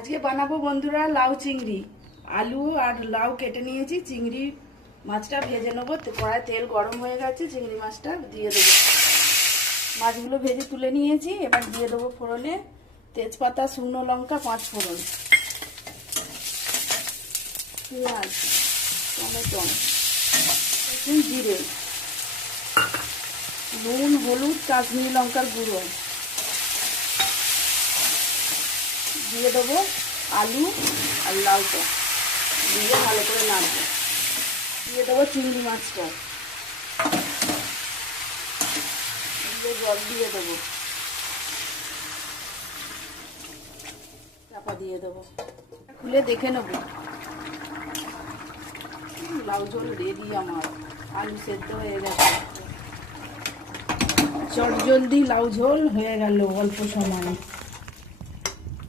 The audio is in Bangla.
আজকে বানাবো বন্ধুরা লাউ চিংড়ি। আলু আর লাউ কেটে নিয়েছি, চিংড়ি মাছটা ভেজে নেবো। কড়ায় তেল গরম হয়ে গেছে, চিংড়ি মাছটা দিয়ে দেবো। মাছগুলো ভেজে তুলে নিয়েছি, এবার দিয়ে দেবো ফোড়নে তেজপাতা, শুকনো লঙ্কা, 5 ফোড়ন, পেঁয়াজ, টমেটো, জিরে, নুন, হলুদ, কাশ্মীরি লঙ্কার গুঁড়ো, দিয়ে দেবো আলু আর লাউটা, দিয়ে ভালো করে নাড়বো। দিয়ে দেবো চিংড়ি মাছটা, দিয়ে জল দিয়ে দেবো, চাপা দিয়ে দেবো, খুলে দেখে নেবো। লাউ ঝোল রেডি আমার, আলু সেদ্ধ হয়ে গেছে, চটজলদি লাউ ঝোল হয়ে গেল অল্প সময়ে।